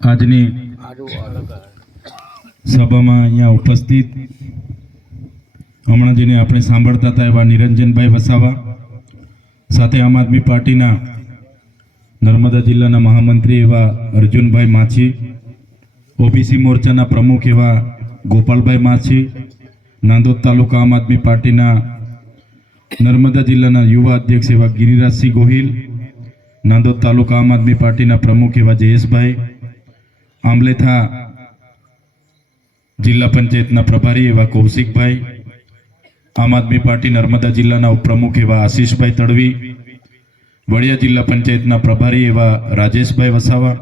આજની સભામાં અહીંયા ઉપસ્થિત હમણાં જેને આપણે સાંભળતા હતા એવા નિરંજનભાઈ વસાવા, સાથે આમ આદમી પાર્ટીના નર્મદા જિલ્લાના મહામંત્રી એવા અર્જુનભાઈ માછી, ઓબીસી મોરચાના પ્રમુખ એવા ગોપાલભાઈ માછી, નાંદોદ તાલુકા આમ આદમી પાર્ટીના નર્મદા જિલ્લાના યુવા અધ્યક્ષ એવા ગિરિરાજસિંહ ગોહિલ, નાંદોદ તાલુકા આમ આદમી પાર્ટીના પ્રમુખ એવા જયેશભાઈ, આંબલેથા જિલ્લા પંચાયતના પ્રભારી એવા કૌશિકભાઈ, આમ આદમી પાર્ટી નર્મદા જિલ્લાના ઉપપ્રમુખ એવા આશીષભાઈ તડવી, વડિયા જિલ્લા પંચાયતના પ્રભારી એવા રાજેશભાઈ વસાવા,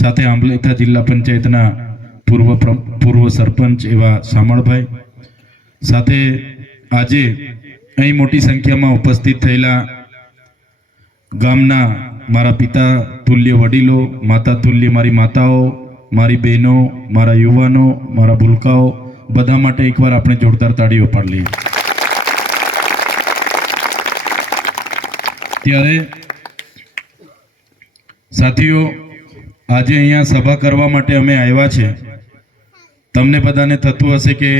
સાથે આંબલેથા જિલ્લા પંચાયતના પૂર્વ સરપંચ એવા શામળભાઈ, સાથે આજે અહીં મોટી સંખ્યામાં ઉપસ્થિત થયેલા ગામના મારા પિતા તુલ્ય વડીલો, માતા તુલ્ય મારી માતાઓ, મારી બહેનો, મારા યુવાનો, મારા ભૂલકાઓ, બધા માટે એકવાર આપણે જોરદાર તાળીઓ પાડી લઈએ. ત્યારે સાથીઓ, આજે અહીંયા સભા કરવા માટે અમે આવ્યા છે. તમને બધાને થતું હશે કે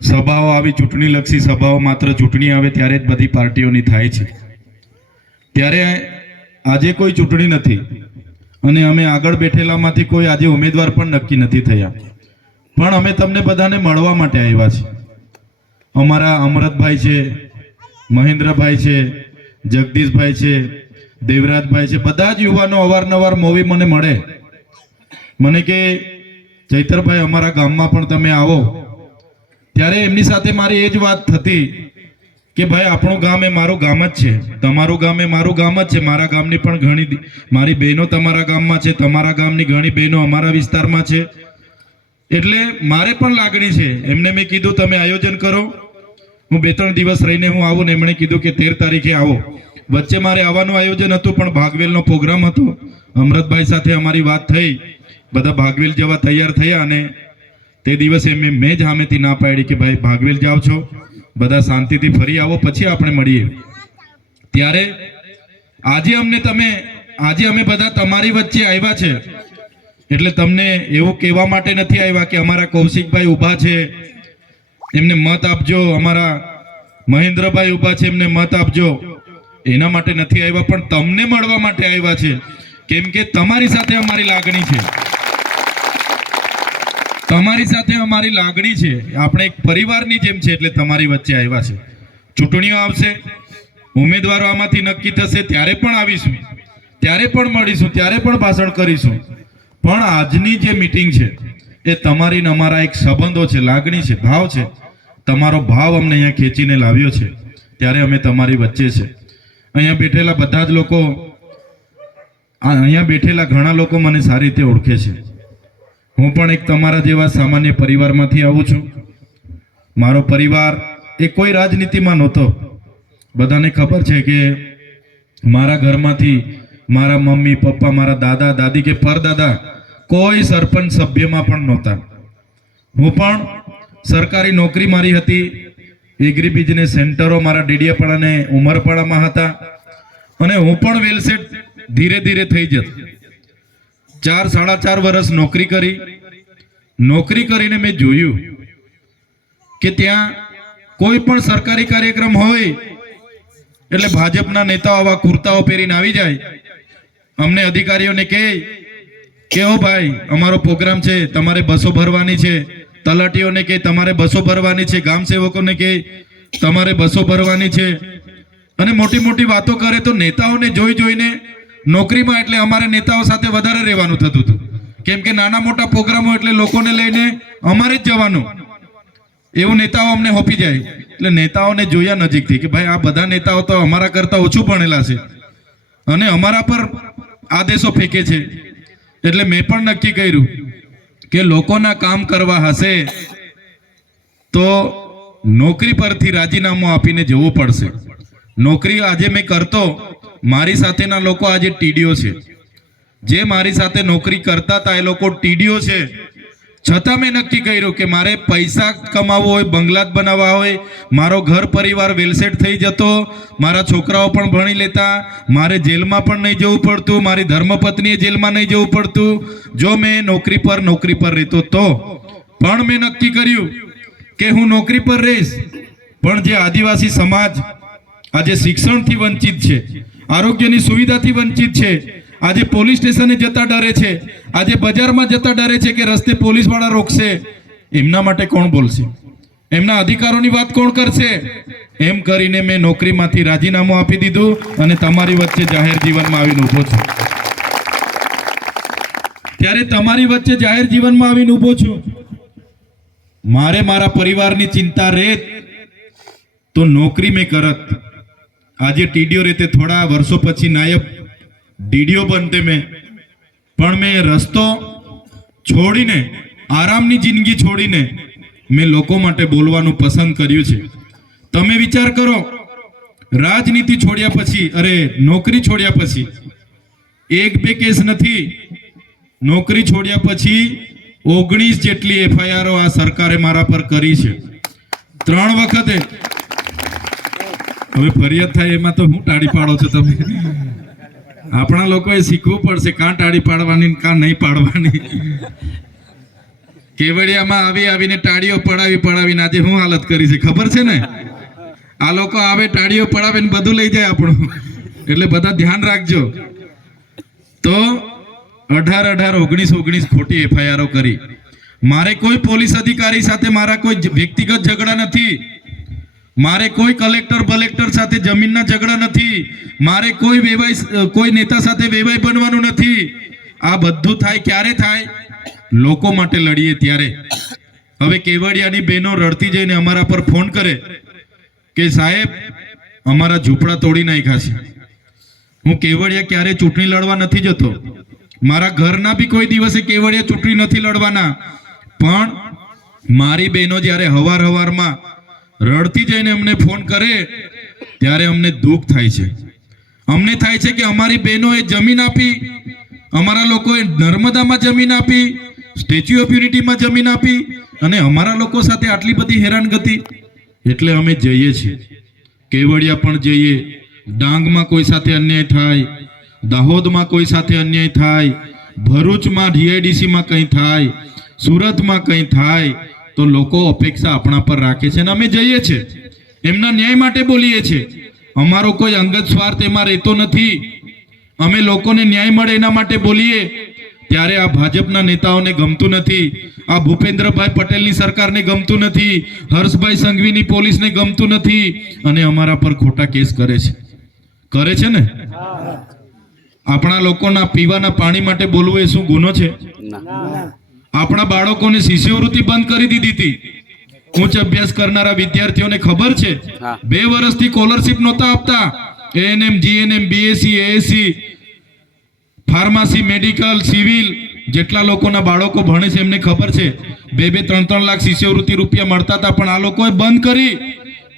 સભાઓ આવી ચૂંટણીલક્ષી સભાઓ માત્ર ચૂંટણી આવે ત્યારે જ બધી પાર્ટીઓની થાય છે. ત્યારે આજે કોઈ ચૂંટણી નથી અને અમે આગળ બેઠેલામાંથી કોઈ આજે ઉમેદવાર પણ નક્કી નથી થયા, પણ અમે તમને બધાને મળવા માટે આવ્યા છીએ. અમારા અમરતભાઈ છે, મહેન્દ્રભાઈ છે, જગદીશભાઈ છે, દેવરાજભાઈ છે, બધા જ યુવાનો અવારનવાર મોવી મને મળે, મને કે ચૈતરભાઈ અમારા ગામમાં પણ તમે આવો. ત્યારે એમની સાથે મારી એ જ વાત થતી કે ભાઈ આપણું ગામ એ મારું ગામ જ છે, તમારું ગામ એ મારું ગામ જ છે, મારા ગામની પણ ઘણી મારી બહેનો તમારા ગામમાં છે, તમારા ગામની ઘણી બહેનો અમારા વિસ્તારમાં છે, એટલે મારે પણ લાગણી છે. એમને મેં કીધું તમે આયોજન કરો, હું 2-3 દિવસ રહીને હું આવું, ને એમણે કીધું કે 13 તારીખે આવો. વચ્ચે મારે આવવાનું આયોજન હતું પણ ભાગવેલનો પ્રોગ્રામ હતો. અમરતભાઈ સાથે અમારી વાત થઈ, બધા ભાગવેલ જવા તૈયાર થયા અને તે દિવસે મેં જ સામેથી ના પાડી કે ભાઈ ભાગવેલ જાઓ છો, બધા શાંતિથી ફરી આવો, પછી આપણે મળીએ. ત્યારે આજે અમે બધા તમારી વચ્ચે આવ્યા છે, એટલે તમને એવું કહેવા માટે નથી આવ્યા કે અમારા કૌશિકભાઈ ઊભા છે એમને મત આપજો, અમારા મહેન્દ્રભાઈ ઊભા છે એમને મત આપજો, એના માટે નથી આવ્યા, પણ તમને મળવા માટે આવ્યા છે. કેમ કે તમારી સાથે અમારી લાગણી છે, તમારી સાથે અમારી લાગણી છે, આપણે એક પરિવારની જેમ છે, એટલે તમારી વચ્ચે આવ્યા છે. ચૂંટણીઓ આવશે, ઉમેદવારો આમાંથી નક્કી થશે, ત્યારે પણ આવીશું, ત્યારે પણ મળીશું, ત્યારે પણ ભાષણ કરીશું, પણ આજની જે મીટિંગ છે એ તમારી ને અમારા એક સંબંધો છે, લાગણી છે, ભાવ છે. તમારો ભાવ અમને અહીંયા ખેંચીને લાવ્યો છે, ત્યારે અમે તમારી વચ્ચે છે. અહીંયા બેઠેલા બધા જ લોકો, અહીંયા બેઠેલા ઘણા લોકો મને સારી રીતે ઓળખે છે. હું પણ એક તમારા જેવા સામાન્ય પરિવારમાંથી આવું છું. મારો પરિવાર એ કોઈ રાજનીતિમાં નહોતો. બધાને ખબર છે કે મારા ઘરમાંથી મારા મમ્મી પપ્પા, મારા દાદા દાદી કે પરદાદા કોઈ સરપંચ સભ્યમાં પણ નહોતા. હું પણ સરકારી નોકરી મારી હતી, એગ્રી બિઝનેસ સેન્ટરો મારા ડેડિયાપાડા ને ઉમરપાડામાં હતા, અને હું પણ વેલસેટ ધીરે ધીરે થઈ જત. 4-4.5 વર્ષ નોકરી કરીને મેં જોયું કે ત્યાં કોઈ પણ સરકારી કાર્યક્રમ હોય એટલે ભાજપના નેતાઓ આવા કુર્તાઓ પહેરીને આવી જાય, અમને અધિકારીઓને કહે કે ઓ ભાઈ અમારો પ્રોગ્રામ છે, તમારે બસો ભરવાની છે, તલાટીઓને કહે તમારે બસો ભરવાની છે, ગામ સેવકોને કહે તમારે બસો ભરવાની છે, અને મોટી મોટી વાતો કરે. તો નેતાઓને જોઈને નોકરીમાં એટલે અમારે નેતાઓ સાથે વધારે રહેવાનું થતું હતું, કેમ કે નાના મોટા પ્રોગ્રામો એટલે લોકોને લઈને અમારે જ જવાનું, એવું નેતાઓ અમને હોપી જાય. એટલે નેતાઓને જોયા નજીકથી કે ભાઈ આ બધા નેતાઓ તો અમારા કરતા ઓછું ભણેલા છે અને અમારા પર આદેશો ફેંકે છે. એટલે મેં પણ નક્કી કર્યું કે લોકોના કામ કરવા હશે તો નોકરી પરથી રાજીનામું આપીને જવું પડશે. નોકરી આજે મેં કરતો, મારી સાથેના લોકો આજે ટીડીઓ છે, જે મારી સાથે નોકરી કરતા હતા એ લોકો ટીડીઓ છે. છતાં મેં નક્કી કર્યું કે મારે પૈસા કમાવવો હોય, બંગલા બનાવવા હોય, મારો ઘર પરિવાર વેલસેટ થઈ જતો, મારા છોકરાઓ પણ ભણી લેતા, મારે જેલમાં પણ નહીં જવું પડતું, મારી ધર્મપત્નીએ જેલમાં નહીં જવું પડતું, જો મેં નોકરી પર રહેતો તો. પણ મેં નક્કી કર્યું કે હું નોકરી પર રહીશ, પણ જે આદિવાસી સમાજ આજે શિક્ષણથી વંચિત છે, આરોગ્યની સુવિધાથી વંચિત છે, આજે પોલીસ સ્ટેશને જતા ડરે છે, આજે બજારમાં જતા ડરે છે કે રસ્તે પોલીસવાળા રોકશે, એમના માટે કોણ બોલશે? એમના અધિકારોની વાત કોણ કરશે? એમ કરીને મેં નોકરીમાંથી રાજીનામું આપી દીધું અને તમારી વચ્ચે જાહેર જીવનમાં આવીને ઊભો છું. ત્યારે તમારી વચ્ચે જાહેર જીવનમાં આવીને ઊભો છું. મારે મારા પરિવારની ચિંતા રહેત તો નોકરી મેં કરત. આજે ટીડીઓ રીતે થોડા વર્ષો પછી નાયબ ડીડીઓ બનતે મેં, પણ મેં રસ્તો છોડીને, આરામની જિંદગી છોડીને મેં લોકો માટે બોલવાનું પસંદ કર્યું છે. તમે વિચાર કરો, રાજનીતિ છોડ્યા પછી, નોકરી છોડ્યા પછી 1-2 કેસ નથી, નોકરી છોડ્યા પછી 19 જેટલી એફઆઈઆરો આ સરકારે મારા પર કરી છે. 3 વખતે. હવે ફરિયાદ થાય એમાં તો હું ટાળી પાડો છો તમે? આપણા લોકોએ શીખવું પડશે કાં ટાળી પાડવાની કાં નહીં પાડવાની. કેવડિયામાં આવીને ટાળીઓ પડાવીને આજે શું હાલત કરી છે ખબર છે ને? આ લોકો આવે ટાળીઓ પડાવીને બધું લઈ જાય આપણું, એટલે બધા ધ્યાન રાખજો. તો 18 ખોટી એફઆઈઆરો કરી. મારે કોઈ પોલીસ અધિકારી સાથે મારા કોઈ વ્યક્તિગત ઝઘડા નથી, મારે કોઈ કલેક્ટર સાથે જમીનના ઝઘડા નથી, મારે કોઈ નેતા સાથે વેવાઈ બનવાનું નથી. આ બધું થાય ક્યારે થાય? લોકો માટે લડીએ ત્યારે. હવે કેવડિયાની બહેનો રડતી જઈને અમારા પર ફોન કરે કે સાહેબ અમારા ઝૂંપડા તોડી નાખ્યા છે. હું કેવડિયા ક્યારે ચૂંટણી લડવા નથી જતો, મારા ઘરના બી કોઈ દિવસે કેવડિયા ચૂંટણી નથી લડવાના, પણ મારી બહેનો જ્યારે હવારમાં રડતી જઈને અમને ફોન કરે ત્યારે અમને દુઃખ થાય છે. અમને થાય છે કે અમારી બહેનોએ જમીન આપી, અમારા લોકોએ નર્મદામાં જમીન આપી, સ્ટેચ્યુ ઓફ યુનિટીમાં જમીન આપી, અને અમારા લોકો સાથે આટલી બધી હેરાનગતિ. એટલે અમે જઈએ છીએ, કેવડિયા પણ જઈએ. ડાંગમાં કોઈ સાથે અન્યાય થાય, દાહોદમાં કોઈ સાથે અન્યાય થાય, ભરૂચમાં DIDCમાં કંઈ થાય, સુરતમાં કંઈ થાય તો લોકો અપેક્ષા આપણા પર રાખે છે અને અમે જઈએ છીએ, એમના ન્યાય માટે બોલીએ છીએ. અમારો કોઈ અંગત સ્વાર્થ એમાં રહેતો નથી. અમે લોકોને ન્યાય મળે એના માટે બોલીએ. ત્યારે આ ભાજપના નેતાઓને ગમતું નથી, આ ભૂપેન્દ્રભાઈ પટેલની સરકારને ગમતું નથી, હર્ષભાઈ સંઘવીની પોલીસને ગમતું નથી, અને અમારા પર ખોટા કેસ કરે છે ને? આપણા લોકોના પીવાના પાણી માટે બોલવું એ શું ગુનો છે? આપણા બાળકોને શિષ્યવૃત્તિ બંધ કરી દીધી હતી. ઉચ્ચ અભ્યાસ કરનારા વિદ્યાર્થીઓને ખબર છે 2 વર્ષથી સ્કોલરશિપ નહોતા આપતા. ANM, GNM, BSc, ASc, pharmacy, medical, civil જેટલા લોકોના બાળકો ભણે છે એમને ખબર છે 2-2, 3-3 લાખ શિષ્યવૃત્તિ રૂપિયા મળતા હતા, પણ આ લોકોએ બંધ કરી.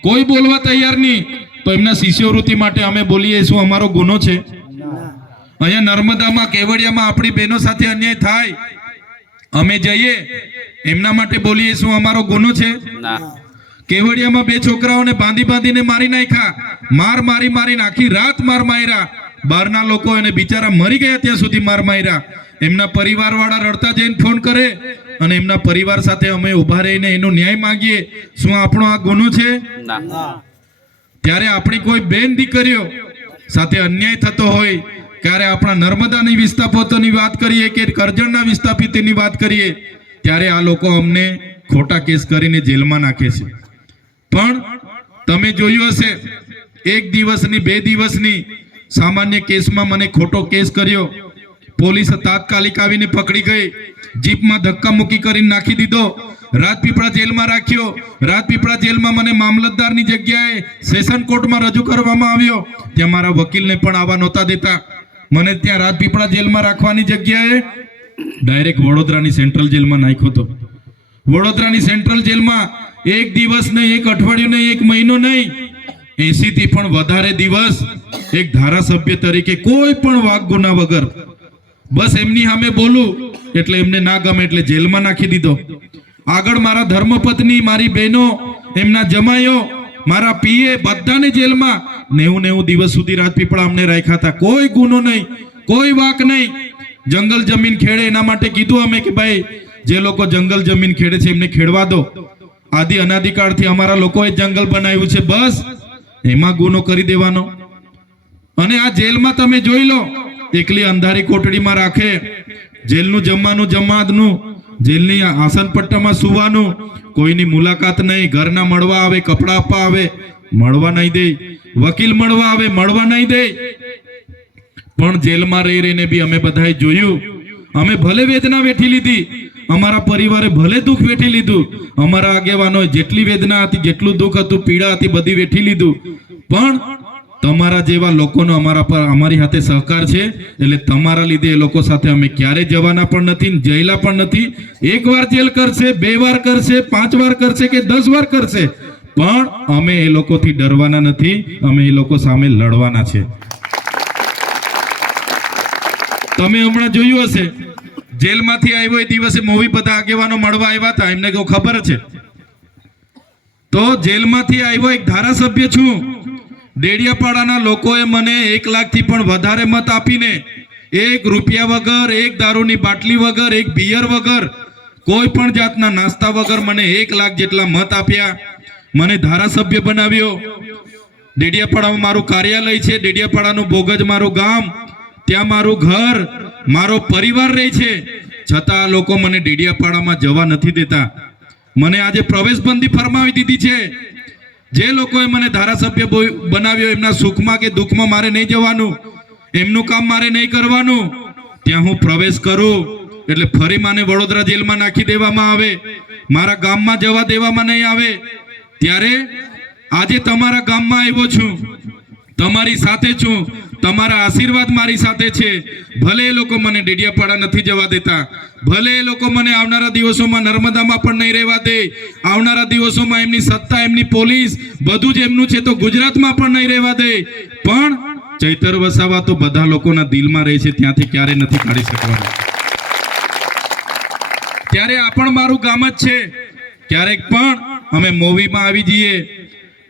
કોઈ બોલવા તૈયાર નહીં. તો એમના શિષ્યવૃત્તિ માટે અમે બોલીએ, શું અમારો ગુનો છે? અહીંયા નર્મદામાં, કેવડિયામાં આપણી બહેનો સાથે અન્યાય થાય, અમે જઈએ એમના માટે બોલીએ, શું અમારો ગુનો છે? કેવડિયામાં 2 છોકરાઓને બાંધીને મારી નાખ્યા, મારી આખી રાત માર્યા. બહારના લોકો એને બિચારા મરી ગયા ત્યાં સુધી માર્યા. એમના પરિવારવાળા રડતા જઈને ફોન કરે અને એમના પરિવાર સાથે અમે ઊભા રહીને એનો ન્યાય માંગીએ. શું આપણો આ ગુનો છે? ત્યારે આપણી કોઈ બેન દીકરીઓ સાથે અન્યાય થતો હોય, ત્યારે આપણા નર્મદાની વિસ્થાપિતોની વાત કરીએ કે કરજણના વિસ્થાપિતની વાત કરીએ, ત્યારે આ લોકો અમને ખોટા કેસ કરીને જેલમાં નાખે છે. પણ તમે જોયું હશે, 1 દિવસની 2 દિવસની સામાન્ય કેસમાં મને ખોટો કેસ કર્યો, પોલીસ તાત્કાલિક આવીને પકડી ગઈ, જીપમાં ધક્કા મૂકી કરીને નાખી દીધો, રાજપીપળા જેલમાં રાખ્યો. રાજપીપળા જેલમાં મને મામલતદારની જગ્યાએ સેશન કોર્ટમાં રજૂ કરવામાં આવ્યો. ત્યાં મારા વકીલને પણ આવવા નહોતા દેતા. મને ત્યાં રાજપીપળા જેલમાં રાખવાની જગ્યાએ ડાયરેક્ટ વડોદરાની સેન્ટ્રલ જેલમાં નાખ્યો હતો. વડોદરાની સેન્ટ્રલ જેલમાં 1 દિવસ નહીં, 1 અઠવાડિયું નહીં, 1 મહિનો નહીં, 80 થી પણ વધારે દિવસ એક ધારાસભ્ય તરીકે કોઈ પણ વાક ગુના વગર બસ એમની સામે બોલું એટલે એમને ના ગમે એટલે જેલમાં નાખી દીધો. આગળ મારા ધર્મપત્ની, મારી બહેનો, એમના જમાઈઓ, મારા પીએ બધાને જેલમાં 90 દિવસ સુધી રાજપીપળા અમને રાખ્યા હતા. કોઈ ગુનો નહીં, કોઈ વાક નહીં. જંગલ જમીન ખેડે એના માટે કીધું અમે કે ભાઈ જે લોકો જંગલ જમીન ખેડે છે એમને ખેડવા દો. આદિ અનાદિકાળથી અમારા લોકોએ જંગલ બનાવ્યું છે, બસ એમાં ગુનો કરી દેવાનો. અને આ જેલમાં તમે જોઈ લો, એકલી અંધારી કોટડીમાં રાખે, જેલનું જમવાનું જમાતનું, જેલની આસન પટ્ટામાં સુવાનું, કોઈની મુલાકાત નહીં, ઘરના મળવા આવે, કપડા આપવા આવે, મળવા નહીં દે, વકીલ મળવા આવે, મળવા નહીં દે. પણ જેલમાં રહી રહીને બી અમે બધાએ જોયું, અમે ભલે વેદના વેઠી લીધી, અમારા પરિવારે ભલે દુઃખ વેઠી લીધું, અમારા આગેવાનોએ જેટલી વેદના હતી, જેટલું દુઃખ હતું, પીડા હતી, બધી વેઠી લીધું. પણ તમારા જેવા લોકોનો અમારી સાથે સહકાર છે, એટલે તમારા લીધે એ લોકો સાથે અમે ક્યારે જવાના પણ નથી, જઈલા પણ નથી. 1 વાર જેલ કરશે, 2 વાર કરશે, 5 વાર કરશે કે 10 વાર કરશે, પણ અમે એ લોકોથી ડરવાના નથી, અમે એ લોકો સામે લડવાના છે. તમે હમણાં જોયું હશે, જેલમાંથી આવ્યો એ દિવસે મોવી બધા આગેવાનો મળવા આવ્યા હતા, એમને ખબર છે. તો જેલમાંથી આવ્યો એક ધારાસભ્ય છું, ડેડિયાપાડાના લોકોએ મને 1 લાખથી પણ વધારે મત આપીને, 1 રૂપિયા વગર, 1 દારૂની બાટલી વગર, 1 બિયર વગર, કોઈ પણ જાતના નાસ્તા વગર મને 1 લાખ જેટલા મત આપ્યા, મને ધારાસભ્ય બનાવ્યો. ડેડિયાપાડામાં મારું કાર્યાલય છે, ડેડિયાપાડાનું બોગજ મારું ગામ, ત્યાં મારું ઘર, મારો પરિવાર રહે છે, છતાં આ લોકો મને ડેડિયાપાડામાં જવા નથી દેતા. મને આજે પ્રવેશબંધી ફરમાવી દીધી છે. જે લોકોએ મને ધારાસભ્ય બનાવ્યો, એમના સુખમાં કે દુઃખમાં મારે નહીં જવાનું, એમનું કામ મારે નહીં કરવાનું. ત્યાં હું પ્રવેશ કરું એટલે ફરી મને વડોદરા જેલમાં નાખી દેવામાં આવે, મારા ગામમાં જવા દેવામાં નહીં આવે. ત્યારે આજે તમારા ગામમાં આવ્યો છું, તમારી સાથે છું, તમારા આશીર્વાદ મારી સાથે છે. ભલે એ લોકો મને ડેડિયાપાડા નથી જવા દેતા, ભલે એ લોકો મને આવનારા દિવસોમાં નર્મદામાં પણ નહીં રહેવા દે, આવનારા દિવસોમાં એમની સત્તા, એમની પોલીસ, બધું જ એમનું છે, તો ગુજરાતમાં પણ નહીં રહેવા દે, પણ ચૈતર વસાવા તો બધા લોકોના દિલમાં રહે છે, ત્યાંથી ક્યારે નથી કાઢી શકવાના. ત્યારે આ પણ મારું ગામ જ છે. ક્યારેક પણ અમે મોવીમાં આવી જઈએ,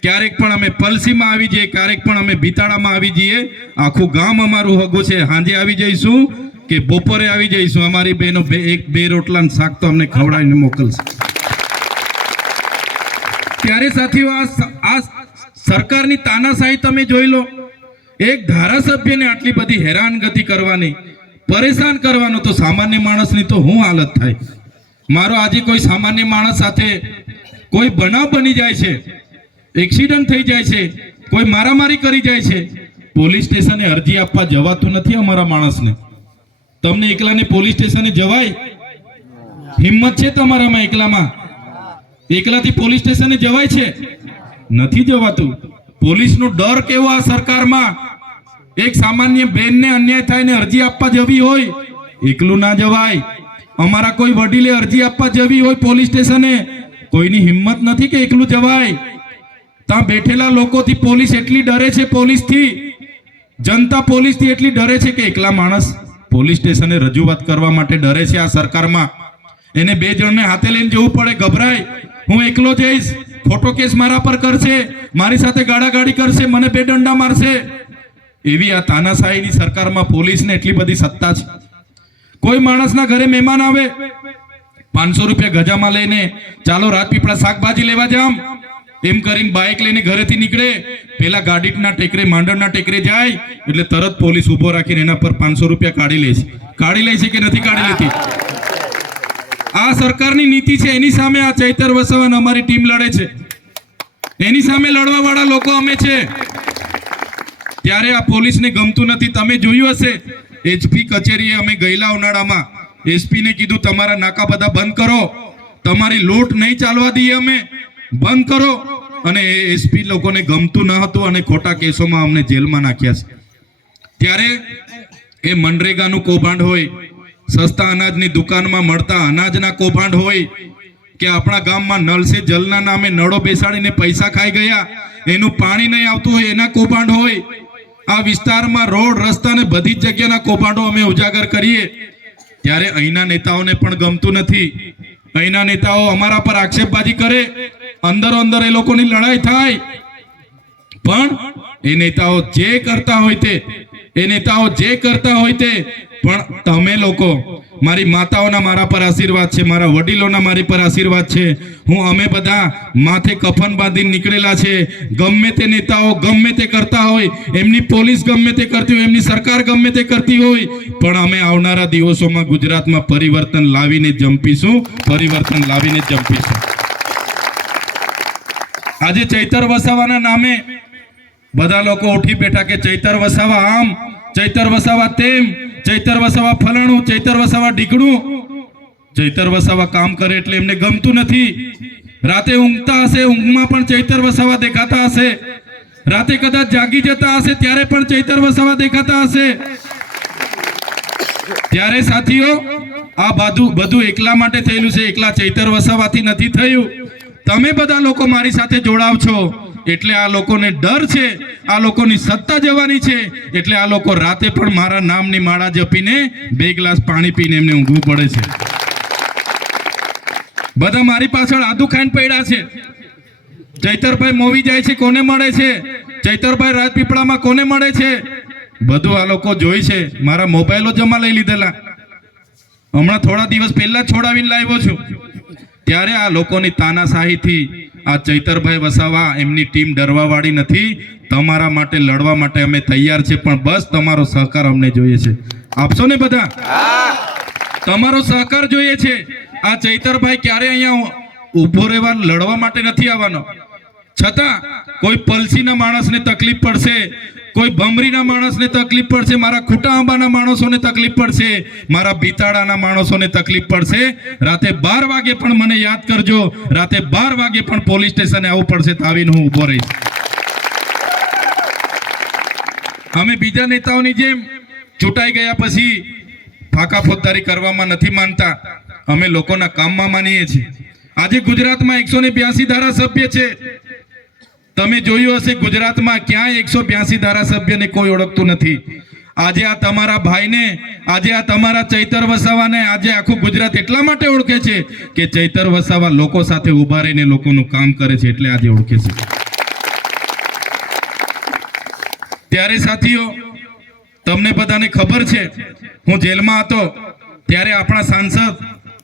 ક્યારેક પણ અમે પલસીમાં આવી જઈએ, ક્યારેક પણ અમે ભીતાળામાં આવી જઈએ, આખું ગામ અમારું હગું છે. સાંજે આવી જઈશું કે બપોરે આવી જઈશું, અમારી બહેનો 1-2 રોટલા ને શાક તો અમને ખવડાવીને મોકલશે. ત્યારે સાથીઓ, આ સરકારની તાનાશાહી તમે જોઈ લો. એક ધારાસભ્યને આટલી બધી હેરાનગતિ કરવાની, પરેશાન કરવાનો, તો સામાન્ય માણસની તો શું હાલત થાય. મારો આજે કોઈ સામાન્ય માણસ સાથે કોઈ બનાવ બની જાય છે, એક્સિડન્ટ થઈ જાય છે, કોઈ મારામારી કરી જાય છે, પોલીસ સ્ટેશને અરજી આપવા જવાતું નથી અમારા માણસને. તમને એકલાને પોલીસ સ્ટેશને જવાય? હિંમત છે તમારામાં? એકલાથી પોલીસ સ્ટેશને જવાય છે? નથી જવાતું. પોલીસનો ડર કેવો આ સરકારમાં. એક સામાન્ય બેનને અન્યાય થાય ને અરજી આપવા જવી હોય, એકલું ના જવાય. અમારા કોઈ વડીલે અરજી આપવા જવી હોય પોલીસ સ્ટેશને, કોઈની હિંમત નથી કે એકલું જવાય. ત્યાં બેઠેલા લોકોથી પોલીસ એટલી ડરે છે, પોલીસથી, જનતા પોલીસથી એટલી ડરે છે કે એકલા માણસ પોલીસ સ્ટેશને રજૂઆત કરવા માટે ડરે છે. આ સરકારમાં એને 2 જણને હાથે લઈને જવું પડે, ગભરાય, હું એકલો જઈશ, ખોટો કેસ મારા પર કરશે, મારી સાથે ગાડાગાડી કરશે, મને 2 દંડા મારશે. એવી આ તાનાશાહીની સરકારમાં પોલીસને એટલી બધી સત્તા છે. કોઈ માણસના ઘરે મહેમાન આવે, 500 રૂપિયા ગજામાં લઈને ચાલો રાજપીપળા શાકભાજી લેવા જામ એમ કરીને બાઇક લઈને ઘરેથી નીકળે, પેલા ગાડીના ટેકરે, માંડરના ટેકરે જાય એટલે તરત પોલીસ ઉભો રાખીને એના પર 500 રૂપિયા કાઢી લે છે કે નથી કાઢી લેતી? આ સરકારની નીતિ છે. એની સામે આ ચૈતર વસાવા અમારી ટીમ લડે છે, એની સામે લડવા વાળા લોકો અમે છે. ત્યારે આ પોલીસને ગમતું નથી. તમે જોયું હશે, એચપી કચેરીએ અમે ગયેલા ઉનાળામાં, એસપીને કીધું તમારા નાકા બધા બંધ કરો, તમારી લૂંટ નહીં ચાલવા દઈએ, અમે બંધ કરો. અને એસપી લોકોને ગમતું ન હતું અને ખોટા કેસોમાં અમને જેલમાં નાખ્યા છે. ત્યારે એ મનરેગાનું કૌભાંડ હોય, સસ્તા અનાજની દુકાનમાં મળતા અનાજના કૌભાંડ હોય, કે આપણા ગામમાં નળ સે જલના નામે નળો બેસાડીને પૈસા ખાઈ ગયા, એનું પાણી નહીં આવતું હોય એના કૌભાંડ હોય. આ વિસ્તારમાં રોડ, રસ્તા ને બધી જ જગ્યાના કૌભાંડો અમે ઉજાગર કરીએ. ત્યારે અહીંના નેતાઓને પણ ગમતું નથી. અહીંના નેતાઓ અમારા પર આક્ષેપબાજી કરે, અંદરો અંદર એ લોકોની લડાઈ થાય, પણ એ નેતાઓ જે કરતા હોય તે પણ તમે લોકો, મારી માતાઓના મારા પર આશીર્વાદ છે, મારા વડીલોના મારી પર આશીર્વાદ છે. અમે બધા માથે કફન બાંધીને નીકળેલા છે. ગમે તે નેતાઓ ગમે તે કરતા હોય, એમની પોલીસ ગમે તે કરતી હોય, એમની સરકાર ગમે તે કરતી હોય, પણ અમે આવનારા દિવસોમાં ગુજરાતમાં પરિવર્તન લાવીને જંપીશું. આજે ચૈતર વસાવાના નામે બધા લોકો ઉઠી બેઠા કે ચૈતર વસાવા આમ, ચૈતર વસાવા તેમ, ચૈતર વસાવા ફલાણું, ચૈતર વસાવા ઢીકણું. ચૈતર વસાવા કામ કરે એટલે એમને ગમતું નથી. રાતે ઊંઘતા હશે, ઊંઘમાં પણ ચૈતર વસાવા દેખાતા હશે. રાતે કદાચ જાગી જતા હશે ત્યારે પણ ચૈતર વસાવા દેખાતા હશે. ત્યારે સાથીઓ, આ બધું એકલા માટે થયેલું છે, એકલા ચૈતર વસાવાથી નથી થયું. તમે બધા લોકો મારી સાથે જોડાવ છો એટલે આ લોકોને ડર છે, આ લોકોની સત્તા જવાની છે, એટલે આ લોકો રાતે પણ મારા નામની માળા જપીને 2 ગ્લાસ પાણી પીને એમને ઊંઘવું પડે છે. બધા મારી પાછળ આદુ ખાઈને પડ્યા છે. ચૈતરભાઈ મોવી જાય છે, કોને મળે છે? ચૈતરભાઈ રાજપીપળામાં કોને મળે છે? બધું આ લોકો જોઈ છે. મારા મોબાઈલો જમા લઈ લીધેલા, હમણાં થોડા દિવસ પહેલા છોડાવીને લાવ્યો છું. ત્યારે આ લોકોની તાનાશાહીથી આ ચૈતરભાઈ વસાવા, એમની ટીમ ડરવાવાળી નથી. તમારા માટે લડવા માટે અમે તૈયાર છે, પણ બસ તમારો સહકાર અમને જોઈએ છે. આપશો ને બધા? તમારો સહકાર જોઈએ છે. આ ચૈતરભાઈ ક્યારે અહીંયા ઊભો રહેવા લડવા માટે નથી આવવાનો, છતાં કોઈ પલસીના માણસને તકલીફ પડશે, કોઈ ભમરીના માણસને તકલીફ પડશે, મારા ખૂટા આંબાના માણસોને તકલીફ પડશે, મારા બિતાડાના માણસોને તકલીફ પડશે. રાતે 12 વાગે પણ મને યાદ કરજો, રાતે 12 વાગે પણ પોલીસ સ્ટેશને આવવું પડશે તો આવીને હું ઊભો રહીશ. અમે બીજા નેતાઓની જેમ ચૂંટાઈ ગયા પછી ફાંકા ફોજદારી કરવામાં નથી માનતા. અમે લોકોના કામમાં માનીએ છીએ. આજે ગુજરાતમાં 182 ધારાસભ્ય છે. તમે જોયું હશે ગુજરાતમાં ક્યાંય 182 ધારાસભ્યને કોઈ ઓળખતું નથી. આજે આ તમારા ભાઈને, આજે આ તમારા ચૈતર વસાવાને આજે આખું ગુજરાત એટલા માટે ઓળખે છે કે ચૈતર વસાવા લોકો સાથે ઉભા રહીને લોકોનું કામ કરે છે, એટલે આજે ઓળખે છે. ત્યારે સાથીઓ, તમને બધાને ખબર છે, હું જેલમાં હતો ત્યારે આપણા સાંસદ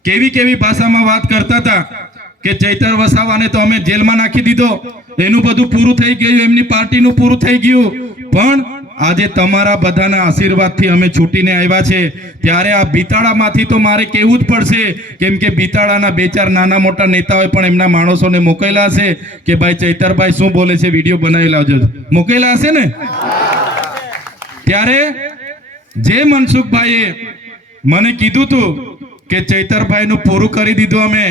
કેવી ભાષામાં વાત કરતા હતા કે ચૈતર વસાવાને તો અમે જેલમાં નાખી દીધો, એનું બધું પૂરું થઈ ગયું, એમની પાર્ટીનું પૂરું થઈ ગયું. પણ આજે તમારા બધાના આશીર્વાદથી અમે છૂટીને આવ્યા છે. ત્યારે આ બિતાડામાંથી તો મારે કહેવું જ પડશે, કેમ કે બિતાડાના 2-4 નાના મોટા નેતાઓએ પણ એમના માણસોને મોકલેલા હશે કે ભાઈ ચૈતરભાઈ શું બોલે છે, વિડીયો બનાવી લાવજો. મોકલેલા હશે ને? ત્યારે જે મનસુખભાઈએ મને કીધું હતું કે ચૈતરભાઈનું પૂરું કરી દીધું, અમે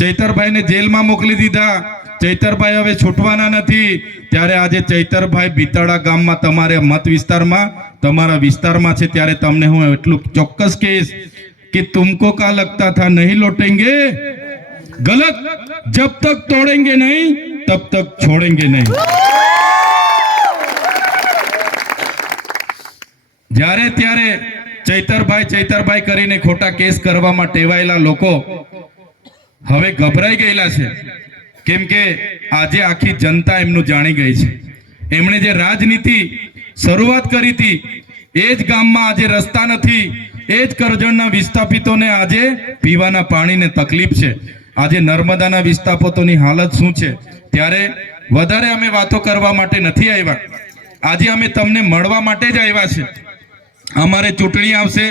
ચૈતરભાઈને જેલમાં મોકલી દીધા, ચૈતરભાઈ હવે છૂટવાના નથી. ત્યારે આજે ચૈતરભાઈ બિતાડા ગામમાં, તમારે મત વિસ્તારમાં, તમારા વિસ્તારમાં છે. ત્યારે તમને હું એટલું ચોક્કસ કહીશ કે તુમકો કા લગતા થા નહીં લौटेंगे, गलत जब तक तोड़ेंगे नहीं तब तक छोड़ेंगे नहीं. જ્યારે ત્યારે ચૈતરભાઈ કરીને ખોટા કેસ કરવામાં ટેવાયેલા લોકો હવે ગભરાઈ ગયેલા છે, કેમ કે આજે આખી જનતા એમનું જાણી ગઈ છે. એમણે જે રાજનીતિ શરૂઆત કરી હતી એ જ ગામમાં આજે રસ્તા નથી, એ જ કરજણના વિસ્થાપિતોને આજે પીવાના પાણીને તકલીફ છે. આજે નર્મદાના વિસ્થાપિતોની હાલત શું છે. ત્યારે વધારે અમે વાતો કરવા માટે નથી આવ્યા, આજે અમે તમને મળવા માટે જ આવ્યા છે. અમારે ચૂંટણી આવશે,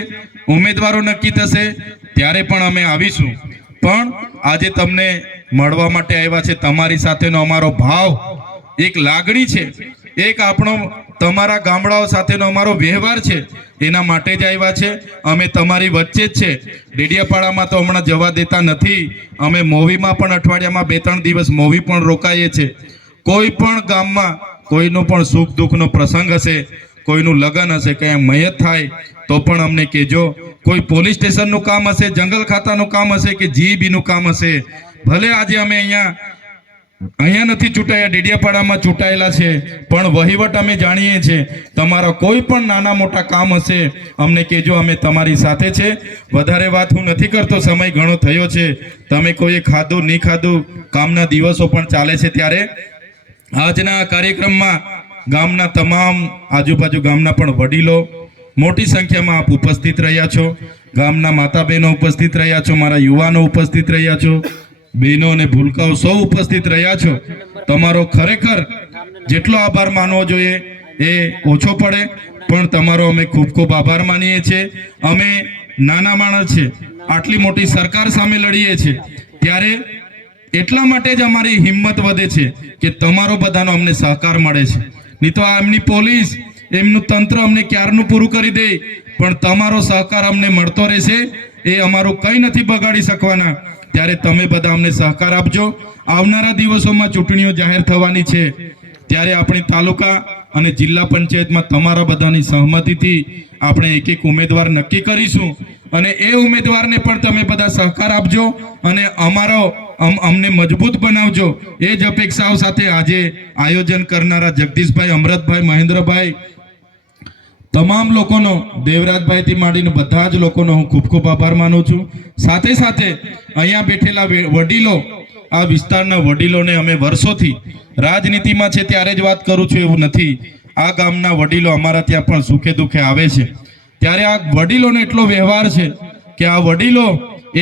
ઉમેદવારો નક્કી થશે ત્યારે પણ અમે આવીશું, પણ આજે તમને મળવા માટે આવ્યા છે. તમારી સાથેનો અમારો ભાવ, એક લાગણી છે, એક આપણો તમારા ગામડાઓ સાથેનો અમારો વ્યવહાર છે, એના માટે જ આવ્યા છે. અમે તમારી વચ્ચે જ છે. ડેડિયાપાડામાં તો હમણાં જવા દેતા નથી. અમે મોવીમાં પણ અઠવાડિયામાં 2-3 દિવસ મોવી પણ રોકાઈએ છીએ. કોઈ પણ ગામમાં કોઈનો પણ સુખ દુઃખનો પ્રસંગ હશે, કોઈનું લગ્ન હશે, કંઈ મયત થાય તો પણ અમને કહેજો. કોઈ પોલીસ સ્ટેશનનું કામ હશે, જંગલ ખાતાનું કામ હશે કે જીઈબીનું કામ હશે, ભલે આજે અમે અહીંયા અહીંયા નથી ચૂંટાયા, ડેડિયાપાડામાં ચૂંટાયેલા છે, પણ વહીવટ અમે જાણીએ છીએ. તમારા કોઈ પણ નાના મોટા કામ હશે અમને કહેજો, અમે તમારી સાથે છે. વધારે વાત હું નથી કરતો, સમય ઘણો થયો છે. તમે કોઈએ ખાધું નહીં ખાધું, કામના દિવસો પણ ચાલે છે, ત્યારે આજના આ કાર્યક્રમમાં ગામના તમામ આજુબાજુ ગામના પણ વડીલો મોટી સંખ્યામાં આપ ઉપસ્થિત રહ્યા છો. ગામના માતા બહેનો ઉપસ્થિત રહ્યા છો, મારા યુવાનો ઉપસ્થિત રહ્યા છો, બહેનો અને ભૂલકાઓ સૌ ઉપસ્થિત રહ્યા છો. તમારો ખરેખર જેટલો આભાર માનવો જોઈએ એ ઓછો પડે, પણ તમારો અમે ખૂબ ખૂબ આભાર માનીએ છીએ. અમે નાના માણસ છે, આટલી મોટી સરકાર સામે લડીએ છીએ, ત્યારે એટલા માટે જ અમારી હિંમત વધે છે કે તમારો બધાનો અમને સહકાર મળે છે. નહીં તો આ એમની પોલીસ, એમનું તંત્ર અમને ક્યારનું પૂરું કરી દે, પણ તમારો સહકાર અમને મળતો રહેશે. એ અમારું કંઈ નથી બગાડી શકવાના. ત્યારે તમે બધા અમને સહકાર આપજો. આવનારા દિવસોમાં ચૂંટણીઓ જાહેર થવાની છે, ત્યારે આપણી તાલુકા અને જિલ્લા પંચાયતમાં તમારા બધાની સહમતિથી આપણે એક એક ઉમેદવાર નક્કી કરીશું, અને એ ઉમેદવારને પણ તમે બધા સહકાર આપજો અને અમને મજબૂત બનાવજો. એ જ અપેક્ષાઓ સાથે આજે આયોજન કરનારા જગદીશભાઈ, અમરતભાઈ, મહેન્દ્રભાઈ, તમામ લોકોનો, દેવરાજભાઈથી માંડીને બધા જ લોકોનો હું ખૂબ ખૂબ આભાર માનું છું. સાથે સાથે અહીંયા બેઠેલા વડીલો, આ વિસ્તારના વડીલોને અમે વર્ષોથી, રાજનીતિમાં છે ત્યારે જ વાત કરું છું એવું નથી, આ ગામના વડીલો અમારા ત્યાં પણ સુખે દુઃખે આવે છે, ત્યારે આ વડીલોનો એટલો વ્યવહાર છે કે આ વડીલો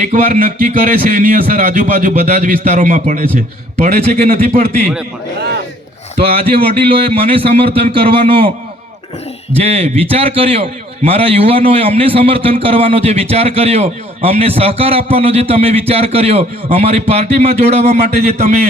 એકવાર નક્કી કરે છે, એની અસર આજુબાજુ બધા જ વિસ્તારોમાં પડે છે કે નથી પડતી? તો આજે વડીલોએ મને સમર્થન કરવાનો જે વિચાર કર્યો, મારા યુવાનોએ અમને સમર્થન કરવાનો જે વિચાર કર્યો, અમને સહકાર આપવાનો જે તમે વિચાર કર્યો, અમારી પાર્ટીમાં જોડાવા માટે જે તમે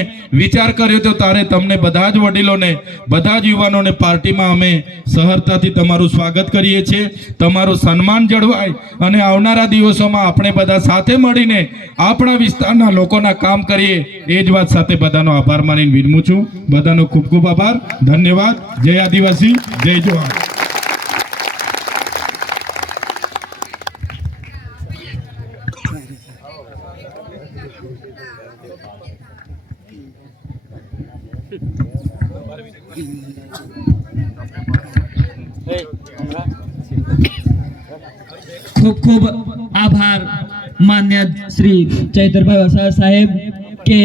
વિચાર કર્યો, તો તારે તમને બધા જ વડીલોને, બધા જ યુવાનોને પાર્ટીમાં અમે સહરતાથી તમારું સ્વાગત કરીએ છીએ. તમારું સન્માન જળવાય અને આવનારા દિવસોમાં આપણે બધા સાથે મળીને આપણા વિસ્તારના લોકોના કામ કરીએ, એ જ વાત સાથે બધાનો આભાર માનીને વિરમું છું. બધાનો ખૂબ ખૂબ આભાર, ધન્યવાદ. જય આદિવાસી, જય જવાન. ખૂબ ખૂબ આભાર માન્ય શ્રી ચૈતરભાઈ વસાવા સાહેબ કે